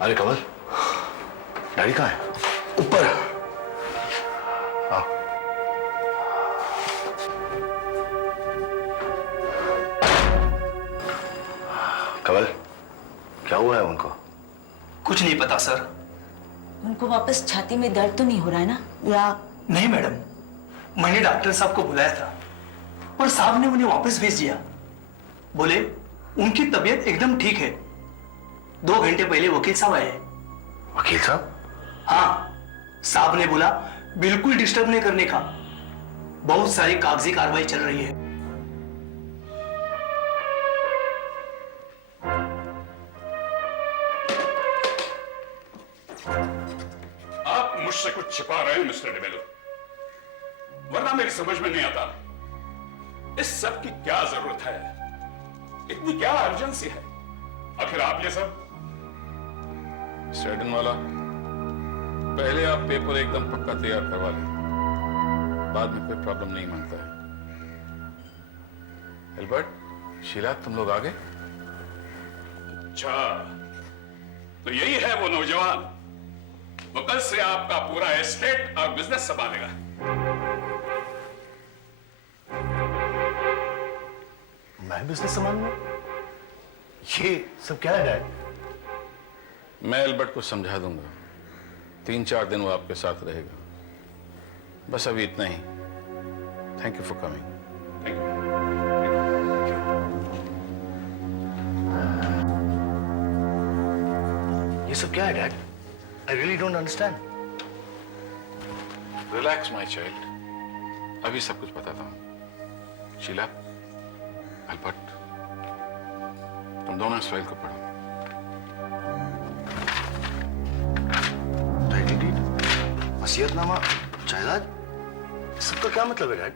अरे कमल, डैडी कहाँ है? ऊपर। हाँ। कमल, क्या हुआ है उनको? कुछ नहीं पता सर। उनको वापस छाती में दर्द तो नहीं हो रहा है ना? या नहीं मैडम, मैंने डॉक्टर साहब को बुलाया था और साहब ने उन्हें वापस भेज दिया। बोले उनकी तबीयत एकदम ठीक है। 2 घंटे पहले वकील साहब आए हैं। वकील साहब? हाँ, साहब ने बोला बिल्कुल डिस्टर्ब नहीं करने का। बहुत सारी कागजी कार्रवाई चल रही है। आप मुझसे कुछ छिपा रहे हैं मिस्टर डिमेलो, वरना मेरी समझ में नहीं आता इस सब की क्या जरूरत है, इतनी क्या अर्जेंसी है। आखिर आप ये सब स्टेडन वाला, पहले आप पेपर एकदम पक्का तैयार करवा लें, बाद में कोई प्रॉब्लम नहीं मानता है। एल्बर्ट, शीला, तुम लोग आ गए? अच्छा, तो यही है वो नौजवान, वो कल से आपका पूरा एस्टेट और बिजनेस संभालेगा। मैं बिजनेस संभालूंगा? ये सब क्या है डैड? मैं एल्बर्ट को समझा दूंगा। 3-4 दिन वो आपके साथ रहेगा। बस अभी इतना ही। Thank you for coming. Thank you. ये सब क्या है dad? I really don't understand. Relax my child, अभी सब कुछ बताता हूं। शीला, एल्बर्ट, तुम दोनों इस फाइल को पढ़ो। वसीयतनामा, जायदाद, सबका क्या मतलब है डैड?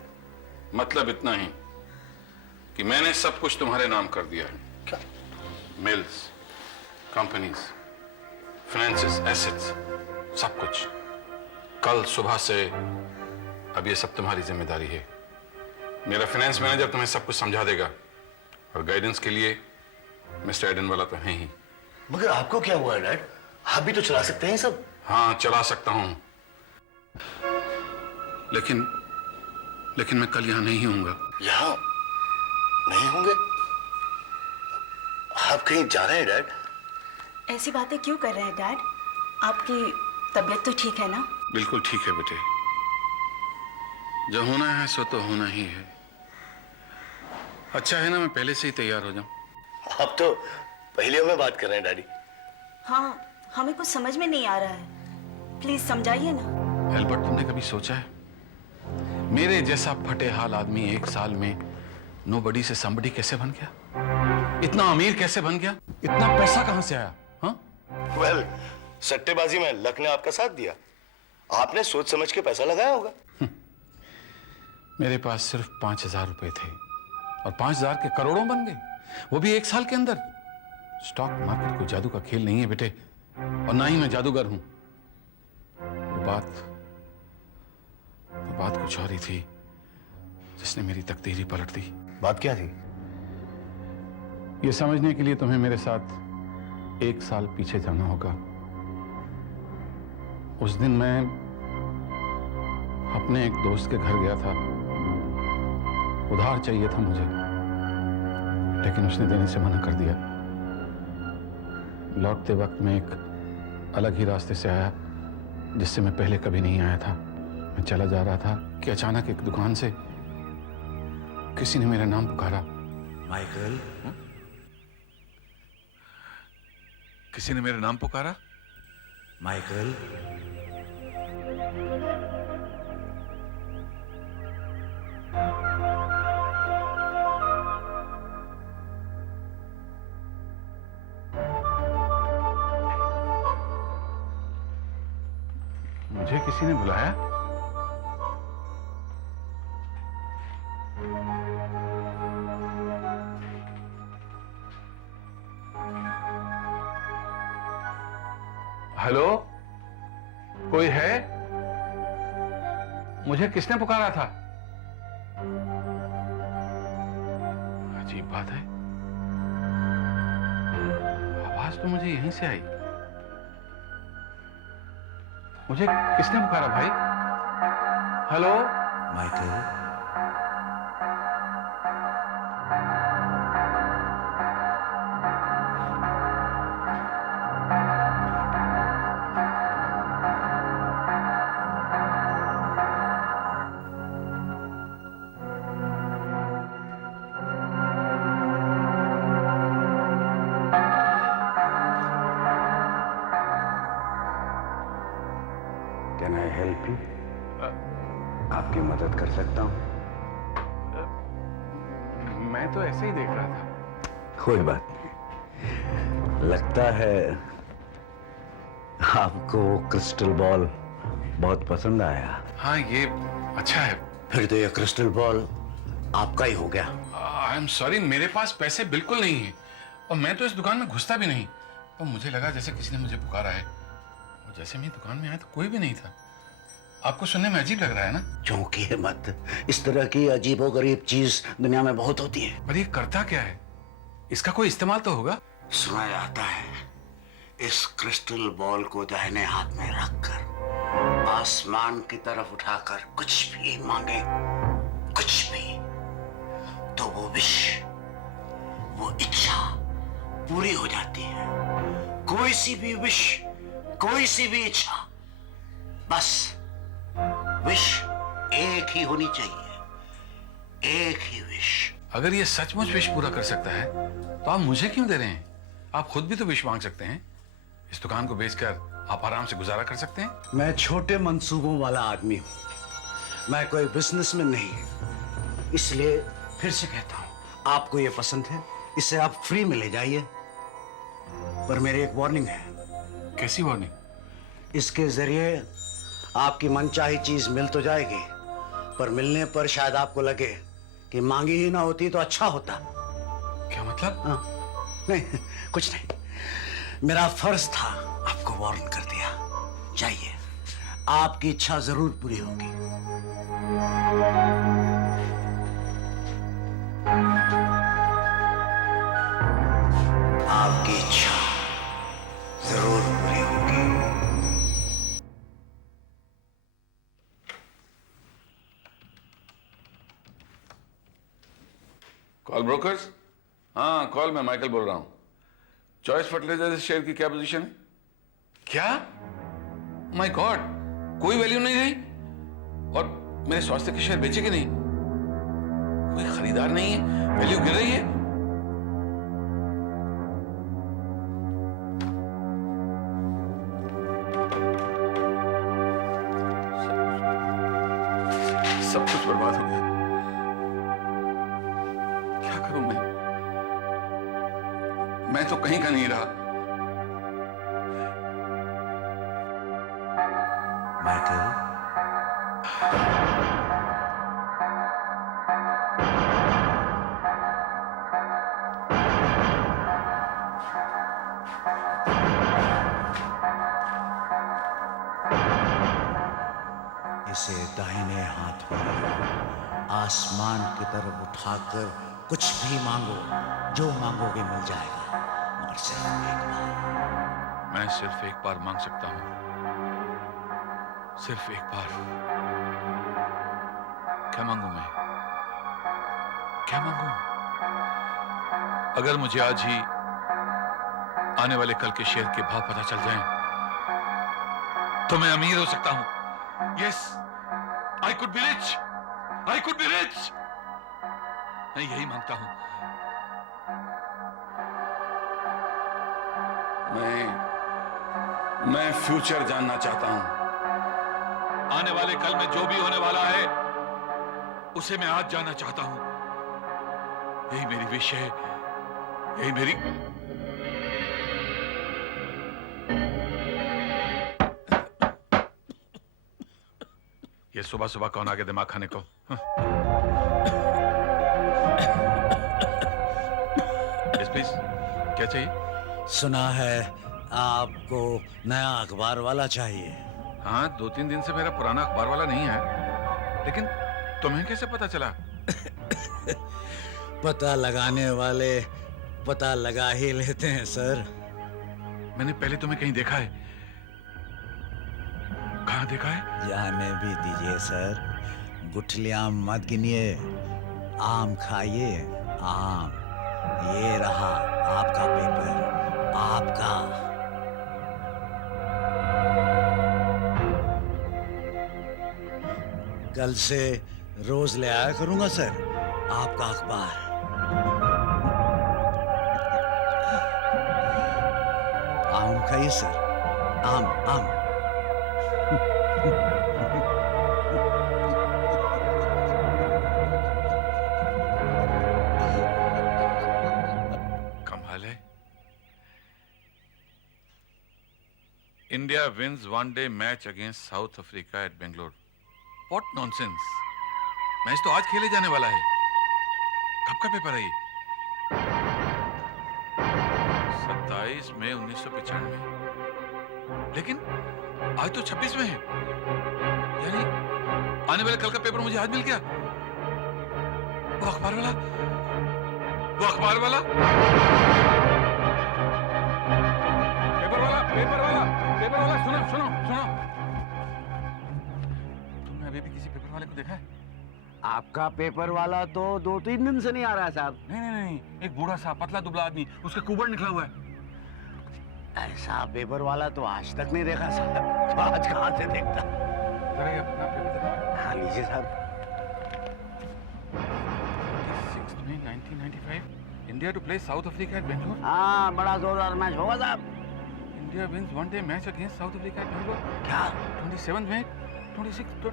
मतलब इतना ही कि मैंने सब कुछ तुम्हारे नाम कर दिया है। क्या? मिल्स, कंपनीज, फाइनेंसेस, एसेट्स, सब कुछ। कल सुबह से अब ये सब तुम्हारी जिम्मेदारी है। मेरा फाइनेंस मैनेजर तुम्हें सब कुछ समझा देगा और गाइडेंस के लिए मिस्टर एडन वाला तो है ही। मगर आपको क्या हुआ है डैड? आप भी तो चला सकते हैं सब। हाँ, चला सकता हूं, लेकिन मैं कल यहां नहीं होऊंगा। यहाँ नहीं होंगे? आप कहीं जा रहे हैं डैड? ऐसी बातें क्यों कर रहे हैं डैड? आपकी तबीयत तो ठीक है ना? बिल्कुल ठीक है बेटे, जो होना है सो तो होना ही है। अच्छा है ना मैं पहले से ही तैयार हो जाऊं। आप तो पहले में बात कर रहे हैं डैडी। हाँ, हमें कुछ समझ में नहीं आ रहा है, प्लीज समझाइए ना। एल्बर्ट, तुमने कभी सोचा है मेरे जैसा फटे हाल आदमी 1 साल में नोबडी से समबडी कैसे बन गया? इतना अमीर कैसे बन गया? इतना पैसा कहां से आया? हाँ? वेल, सट्टेबाजी में लक ने आपका साथ दिया। आपने सोच समझ के पैसा लगाया होगा। मेरे पास सिर्फ 5,000 रुपए थे और 5,000 के करोड़ों बन गए, वो भी 1 साल के अंदर। स्टॉक मार्केट कोई जादू का खेल नहीं है बेटे, और ना ही मैं जादूगर हूं। वो बात कुछ और ही थी जिसने मेरी तकदीर ही पलट दी। बात क्या थी? ये समझने के लिए तुम्हें मेरे साथ 1 साल पीछे जाना होगा। उस दिन मैं अपने एक दोस्त के घर गया था। उधार चाहिए था मुझे, लेकिन उसने देने से मना कर दिया। लौटते वक्त मैं एक अलग ही रास्ते से आया जिससे मैं पहले कभी नहीं आया था। मैं चला जा रहा था कि अचानक एक दुकान से किसी ने मेरा नाम पुकारा। माइकल। किसी ने मेरा नाम पुकारा? माइकल, मुझे किसी ने बुलाया? हेलो, कोई है? मुझे किसने पुकारा था? अजीब बात है, आवाज तो मुझे यहीं से आई। मुझे किसने पुकारा भाई? Hello? Michael, can I help you? आपकी मदद कर सकता हूं? मैं तो ऐसे ही देख रहा था। कोई बात नहीं। लगता है आपको वो क्रिस्टल बॉल बहुत पसंद आया। हाँ, ये अच्छा है। फिर तो ये क्रिस्टल बॉल आपका ही हो गया। आई एम सॉरी, मेरे पास पैसे बिल्कुल नहीं है और मैं तो इस दुकान में घुसता भी नहीं। और मुझे लगा जैसे किसी ने मुझे पुकारा है और जैसे मैं दुकान में आया तो कोई भी नहीं था। आपको सुनने में अजीब लग रहा है ना? चौंकिए मत, इस तरह की अजीबोगरीब चीज दुनिया में बहुत होती है। पर ये करता क्या है? इसका कोई इस्तेमाल तो होगा? सुना जाता है इस क्रिस्टल बॉल को दाहिने हाथ में रखकर आसमान की तरफ उठाकर कुछ भी मांगे, कुछ भी, तो वो विश, वो इच्छा पूरी हो जाती है। कोई सी भी विश, कोई सी भी इच्छा, बस विश एक ही होनी चाहिए, एक ही विश। अगर ये सचमुच विश पूरा कर सकता है तो आप मुझे क्यों दे रहे हैं? आप खुद भी तो विश मांग सकते हैं। इस दुकान को बेचकर आप आराम से गुजारा कर सकते हैं। मैं छोटे मंसूबों वाला आदमी हूं, मैं कोई बिजनेसमैन नहीं। इसलिए फिर से कहता हूं, आपको ये पसंद है, इसे आप फ्री में ले जाइए। पर मेरी एक वार्निंग है। कैसी वार्निंग? इसके जरिए आपकी मनचाही चीज मिल तो जाएगी, पर मिलने पर शायद आपको लगे कि मांगी ही ना होती तो अच्छा होता। क्या मतलब? हाँ, नहीं, कुछ नहीं। मेरा फर्ज था आपको वार्न कर दिया। जाइए, आपकी इच्छा जरूर पूरी होगी। आपकी इच्छा जरूर पूरी होगी। Call brokers? हाँ, कॉल, मैं माइकल बोल रहा हूं। चॉइस फर्टिलाइजर शेयर की क्या पोजीशन है? क्या? माय गॉड, कोई वैल्यू नहीं रही और मेरे स्वास्थ्य के शेयर बेचे कि नहीं? कोई खरीदार नहीं है, वैल्यू गिर रही है। सब कुछ बर्बाद हो गया। क्या करूं मैं तो कहीं का नहीं रहा। माइकल, इसे दाहिने हाथ में आसमान की तरफ उठाकर कुछ भी मांगो, जो मांगोगे मिल जाएगा, मगर सिर्फ एक बार। मैं सिर्फ एक बार मांग सकता हूं, सिर्फ एक बार। क्या मांगू मैं? क्या मांगू? अगर मुझे आज ही आने वाले कल के शेयर के भाव पता चल जाएं, तो मैं अमीर हो सकता हूं। Yes, I could be rich, I could be rich. मैं यही मांगता हूं। मैं फ्यूचर जानना चाहता हूं। आने वाले कल में जो भी होने वाला है उसे मैं आज जानना चाहता हूं। यही मेरी विश है, यही मेरी। ये सुबह सुबह कौन आ गया दिमाग खाने को? यस प्लीज, क्या चाहिए? सुना है आपको नया अखबार वाला चाहिए। हाँ, 2-3 दिन से मेरा पुराना अखबार वाला नहीं है। लेकिन तुम्हें कैसे पता चला? पता लगाने वाले पता लगा ही लेते हैं सर। मैंने पहले तुम्हें कहीं देखा है। कहाँ देखा है? जाने भी दीजिए सर, गुठलियां मत गिनिए, आम खाइए, आम। ये रहा आपका पेपर, आपका। कल से रोज ले आया करूंगा सर आपका अखबार। आम खाइए सर, आम आम। कमाल है। India wins one day match against South Africa at Bangalore. What nonsense. Match तो आज खेले जाने वाला है। कब का पेपर है ये? 27 मई 1995। लेकिन आज तो 26 में है, यानी आने वाले कल का पेपर मुझे आज मिल गया। वो अखबार वाला, वो अखबार वाला, पेपर वाला, पेपर वाला, पेपर वाला, सुनो सुनो सुनो। तुमने अभी भी किसी पेपर वाले को देखा है? आपका पेपर वाला तो 2-3 दिन से नहीं आ रहा है साहब। नहीं नहीं नहीं, एक बूढ़ा सा पतला दुबला आदमी, उसका कुबड़ निकला हुआ है। ऐसा पेपर वाला तो आज तक नहीं देखा साहब। तो आज कहाँ से देखता? जरा ये अपना पेपर देखो। हाँ लीजिए साहब। 6 May 1995, India to play South Africa at Bangalore. हाँ बड़ा जोरदार मैच होगा साहब। India wins one day match against South Africa at Bangalore. क्या? 27 मई 26।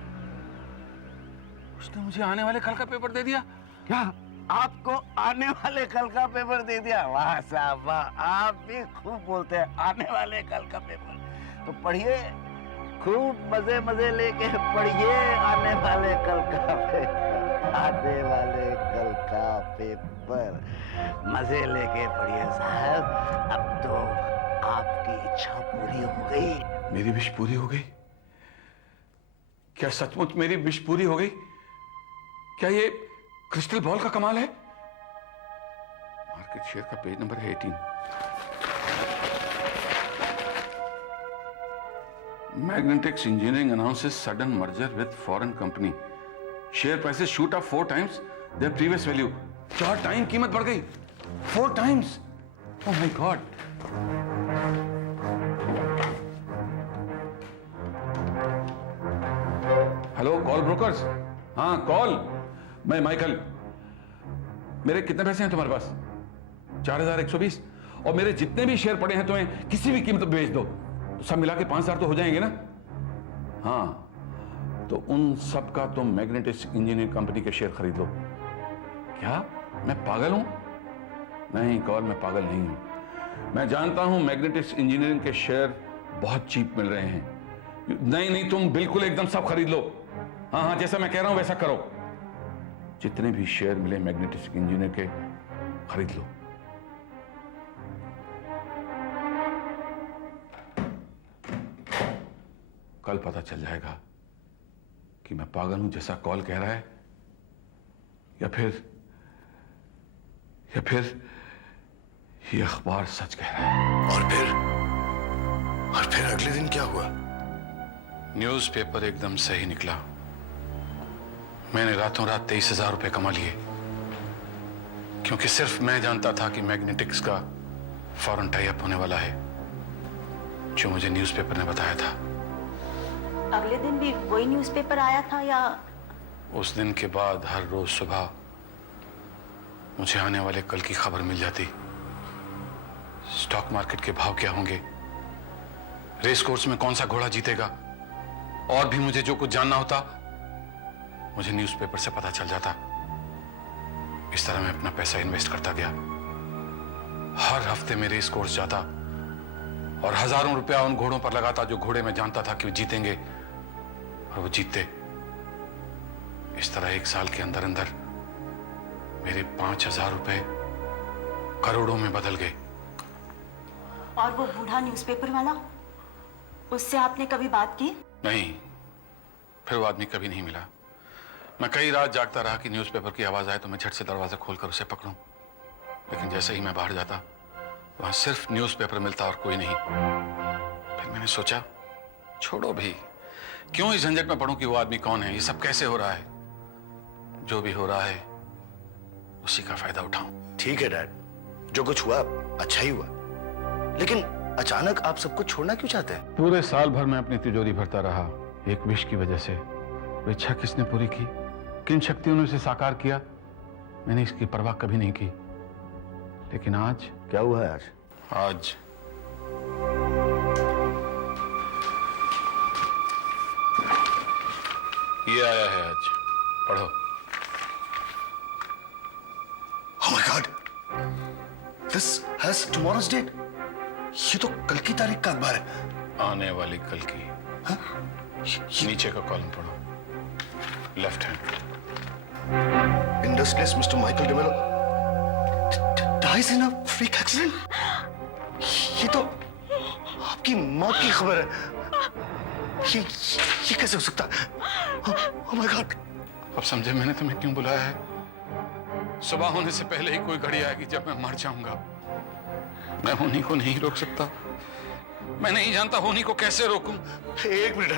उसने मुझे आने वाले कल का पेपर दे दिया। क्या आपको आने वाले कल का पेपर दे दिया? वाह साहब वाह, आप भी खूब बोलते हैं। आने वाले कल का पेपर तो पढ़िए, खूब मजे मजे लेके पढ़िए। आने वाले कल का पेपर, आने वाले कल का पेपर मजे लेके पढ़िए साहब। अब तो आपकी इच्छा पूरी हो गई। मेरी विश पूरी हो गई? क्या सचमुच मेरी विश पूरी हो गई? क्या ये क्रिस्टल बॉल का कमाल है? मार्केट शेयर का पेज नंबर है 18। Magnetics engineering announces sudden merger with foreign company. Share prices shoot up 4 times there previous value. 4 time कीमत बढ़ गई। 4 times। Oh my God. Hello call brokers. हाँ कॉल, मैं माइकल। मेरे कितने पैसे हैं तुम्हारे पास? 4120। और मेरे जितने भी शेयर पड़े हैं तुम्हें किसी भी कीमत पर बेच दो तो सब मिला के 5000 तो हो जाएंगे ना? हाँ, तो उन सब का तुम मैग्नेटिक्स इंजीनियरिंग कंपनी के शेयर खरीद लो। क्या मैं पागल हूं? नहीं कॉल, मैं पागल नहीं हूं। मैं जानता हूं मैग्नेटिक्स इंजीनियरिंग के शेयर बहुत चीप मिल रहे हैं। नहीं नहीं, तुम बिल्कुल एकदम सब खरीद लो। हाँ हाँ, जैसा मैं कह रहा हूं वैसा करो। जितने भी शेयर मिले मैग्नेटिक्स इंजीनियर के खरीद लो। कल पता चल जाएगा कि मैं पागल हूं जैसा कॉल कह रहा है, या फिर ये अखबार सच कह रहा है। और फिर अगले दिन क्या हुआ? न्यूज़पेपर एकदम सही निकला। मैंने रातों रात 23,000 रुपए कमा लिए, क्योंकि सिर्फ मैं जानता था कि मैग्नेटिक्स का फॉरेन टाई अप होने वाला है, जो मुझे न्यूज़पेपर ने बताया था। अगले दिन भी वही न्यूज़पेपर आया था या? उस दिन के बाद हर रोज सुबह मुझे आने वाले कल की खबर मिल जाती। स्टॉक मार्केट के भाव क्या होंगे, रेस कोर्स में कौन सा घोड़ा जीतेगा, और भी मुझे जो कुछ जानना होता मुझे न्यूज़पेपर से पता चल जाता। इस तरह मैं अपना पैसा इन्वेस्ट करता गया। हर हफ्ते में रेस कोर्स जाता और हजारों रुपया उन घोड़ों पर लगाता जो घोड़े में जानता था कि वो जीतेंगे, और वो जीतते। इस तरह 1 साल के अंदर अंदर मेरे 5,000 रुपए करोड़ों में बदल गए। और वो बूढ़ा न्यूज़पेपर वाला, उससे आपने कभी बात की? नहीं, फिर वो आदमी कभी नहीं मिला। मैं कई रात जागता रहा कि न्यूज़पेपर की आवाज आए तो मैं झट से दरवाजा खोलकर उसे पकड़ूं, लेकिन जैसे ही मैं बाहर जाता वहां सिर्फ न्यूज़पेपर मिलता और कोई नहीं। फिर मैंने सोचा छोड़ो भी, क्यों इस झंझट में पड़ूं कि वो आदमी कौन है, ये सब कैसे हो रहा है? जो भी हो रहा है उसी का फायदा उठाऊं। ठीक है डैड, जो कुछ हुआ अच्छा ही हुआ, लेकिन अचानक आप सब कुछ छोड़ना क्यों चाहते हैं? पूरे साल भर मैं अपनी तिजोरी भरता रहा एक विश की वजह से। वो इच्छा किसने पूरी की, किन शक्तियों ने उसे साकार किया, मैंने इसकी परवाह कभी नहीं की। लेकिन आज क्या हुआ है आज? आज ये आया है, आज पढ़ो। Oh my God! This has tomorrow's date. ये तो कल की तारीख का अखबार है। आने वाली कल की। हाँ? नीचे का कॉलम पढ़ो, left hand. Industrialist Mr. Michael DeMello dies in a freak accident. ये तो आपकी मौत की खबर है। ये कैसे हो सकता है? Oh my God! अब समझे मैंने तुम्हें क्यों बुलाया है? सुबह होने से पहले ही कोई घड़ी आएगी जब मैं मर जाऊंगा। मैं होनी को नहीं रोक सकता, मैं नहीं जानता होनी को कैसे रोकूं। एक मिनट,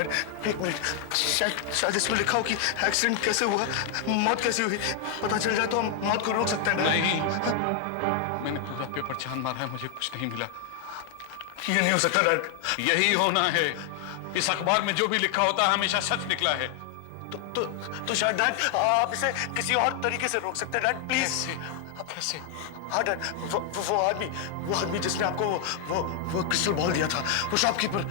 एक मिनट। शायद इसमें लिखा हो कि एक्सीडेंट कैसे हुआ, मौत कैसे हुई। पता चल जाए तो हम मौत को रोक सकते हैं। नहीं, मैंने पूरा पेपर छान मारा है, मुझे कुछ नहीं मिला। ये नहीं हो सकता डैड। यही होना है। इस अखबार में जो भी लिखा होता है हमेशा सच निकला है। तो शायद डैड आप इसे किसी और तरीके से रोक सकते हैं डैड, प्लीज। कैसे? हाँ डैड, वो आदमी जिसने आपको वो क्रिस्टल बॉल दिया था, वो शॉपकीपर।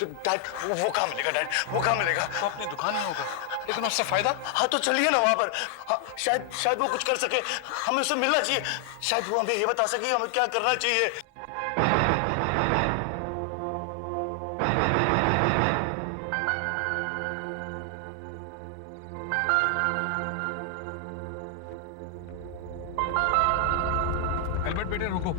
तो डैड वो कहाँ मिलेगा डैड, वो कहाँ मिलेगा? वो अपनी दुकान में होगा, लेकिन उससे फायदा? हाँ तो चलिए ना वहां पर। हाँ, शायद वो कुछ कर सके, हमें उससे मिलना चाहिए। शायद वो हमें ये बता सके हमें क्या करना चाहिए। एल्बर्ट बेटे रुको।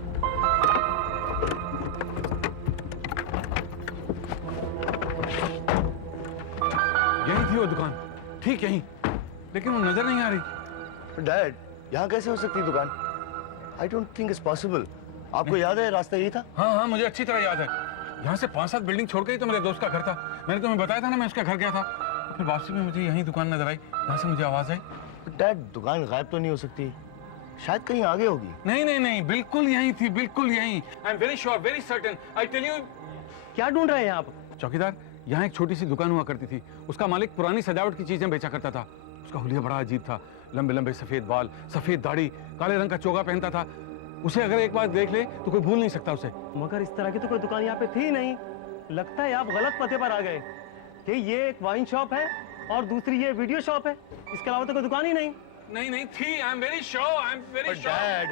यही थी वो दुकान, ठीक यही, लेकिन वो नजर नहीं आ रही। डैड यहाँ कैसे हो सकती है दुकान? I don't think it's possible. आपको याद है रास्ता यही था? हाँ, मुझे अच्छी तरह याद है। यहाँ से 5-7 बिल्डिंग छोड़ के ही तो मेरे दोस्त का घर था। मैंने तुम्हें बताया था ना, मैं उसका घर गया था। फिर वापसी में मुझे यही दुकान नजर आई, यहाँ से मुझे आवाज आई। डैड दुकान गायब तो नहीं हो सकती, शायद कहीं आगे होगी। नहीं, बिल्कुल यही थी, बिल्कुल यही। I am very sure, very certain, I tell you. क्या ढूंढ रहे हैं आप? चौकीदार, यहाँ एक छोटी सी दुकान हुआ करती थी। उसका मालिक पुरानी सजावट की चीजें बेचा करता था। उसका हुलिया बड़ा अजीब था, लंबे लंबे सफेद बाल, सफेद दाढ़ी, काले रंग का चोगा पहनता था। उसे अगर एक बार देख ले तो कोई भूल नहीं सकता उसे। मगर इस तरह की तो कोई दुकान यहाँ पे थी नहीं। लगता है आप गलत पते पर आ गए। कि ये एक वाइन शॉप है और दूसरी ये वीडियो शॉप है, इसके अलावा तो कोई दुकान ही नहीं। नहीं थी, I am very sure, I am very sure. Dad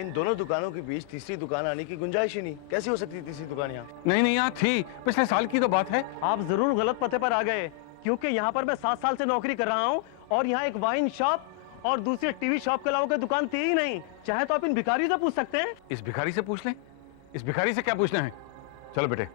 इन दोनों दुकानों के बीच तीसरी दुकान आने की गुंजाइश ही नहीं। कैसी हो सकती है तीसरी दुकान यहाँ? नहीं, यहाँ थी, पिछले साल की तो बात है। आप जरूर गलत पते पर आ गए, क्योंकि यहाँ पर मैं 7 साल से नौकरी कर रहा हूँ और यहाँ एक वाइन शॉप और दूसरी टीवी शॉप के अलावा कोई दुकान थी ही नहीं। चाहे तो आप इन भिखारियों से पूछ सकते हैं। इस भिखारी से पूछ लें? इस भिखारी से क्या पूछना है? चलो बेटे।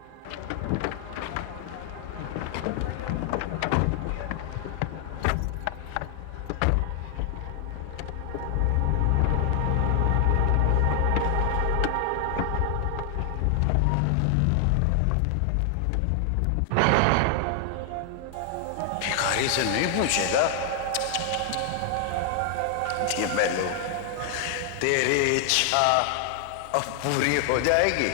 भिखारी से नहीं पूछेगा? ये मेलो, तेरी इच्छा अब पूरी हो जाएगी।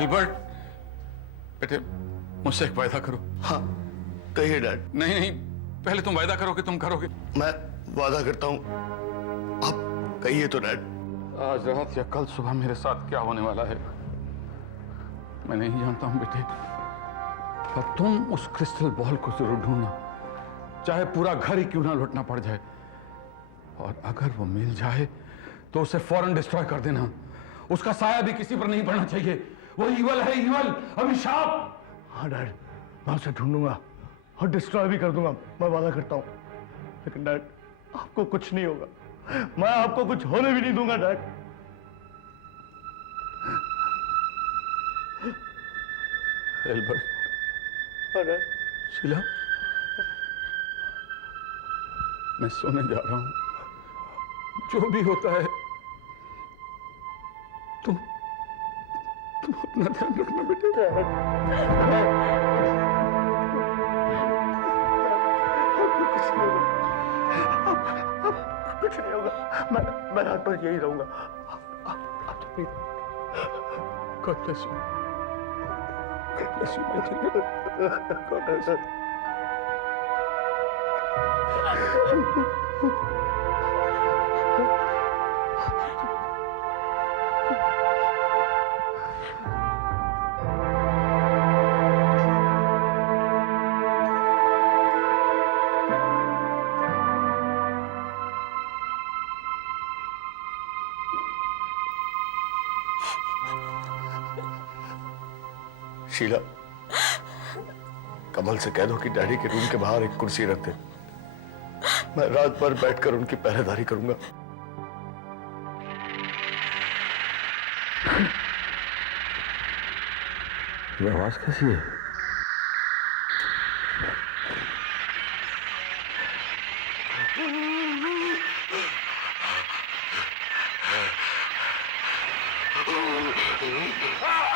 एल्बर्ट बेटे, मुझसे एक वायदा करो। हाँ कहिए डैड। नहीं, पहले तुम वायदा करो कि तुम करोगे। मैं वादा करता हूँ, आप कहिए तो डैड। आज रात या कल सुबह मेरे साथ क्या होने वाला है मैं नहीं जानता हूं बेटे, पर तुम उस क्रिस्टल बॉल को जरूर ढूंढना, चाहे पूरा घर ही क्यों ना लौटना पड़ जाए। और अगर वो मिल जाए तो उसे फौरन डिस्ट्रॉय कर देना। उसका साया भी किसी पर नहीं पड़ना चाहिए। वो ईवल है, ईवल, अभिशाप। हाँ डैड, मैं उसे ढूंढूंगा और डिस्ट्रॉय भी कर दूंगा, मैं वादा करता हूँ। लेकिन डैड आपको कुछ नहीं होगा, मैं आपको कुछ होने भी नहीं दूंगा डैड। एल्बर्ट, हाँ डैड। शीला, मैं सोने जा रहा हूं। जो भी होता है तुम अपना ध्यान रखना बेटे। कुछ नहीं होगा, मैं रात भर यही रहूंगा। God bless you. God bless you, my children. God bless you. Sheila, कमल से कह दो कि डैडी के रूम के बाहर एक कुर्सी रख दे। मैं रात भर बैठकर उनकी पहरेदारी करूंगा। ये आवाज कैसी है? Ah!